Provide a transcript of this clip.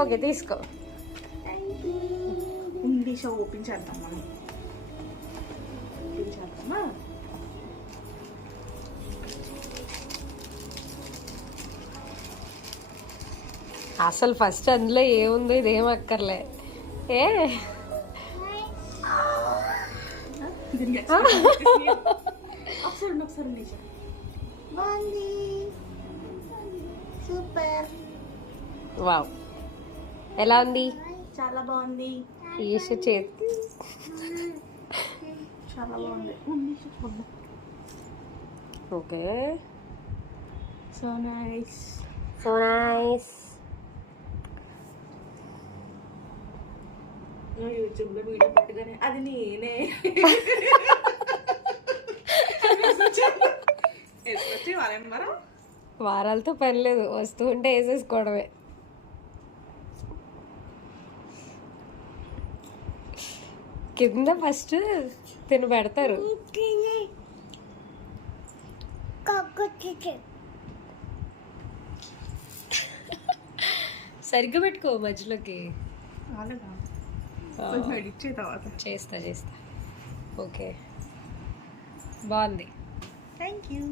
Okay తీసుకో. English open చేద్దాం మనం. ఓపెన్ చేద్దామా? అసలు ఫస్ట్ అందులో ఏముందో ఇదేం అక్కర్లే. ఏ ఒకసారి బాగుంది, సూపర్. వావ్, ఎలా ఉంది? చాలా బాగుంది. ఈష చేతి చాలా బాగుంది. Okay, so nice. So nice. YouTube లో వీడియో పెట్టగానే అది నేనే వేసుకొచ్చి వారం వారాలతో పని లేదు, వస్తూ ఉంటే వేసేసుకోవడమే. కింద ఫస్ట్ తిని పెడతారు. సరిగ్గా పెట్టుకో మధ్యలోకి. చేస్తా. ఓకే, బాగుంది. Thank you.